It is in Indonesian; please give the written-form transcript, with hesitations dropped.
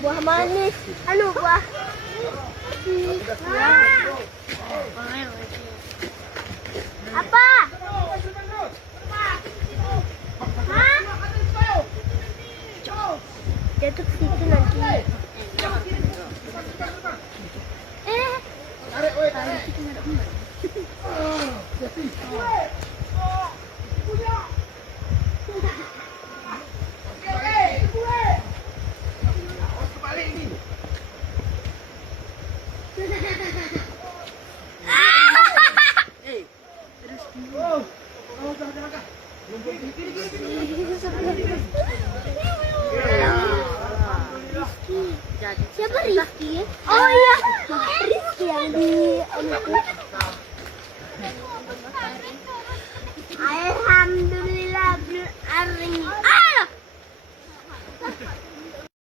Buah manis. Anu buah. Apa? Hah? Jatuh ke situ nanti. Siapa Rizky? Oh iya, Rizky yang di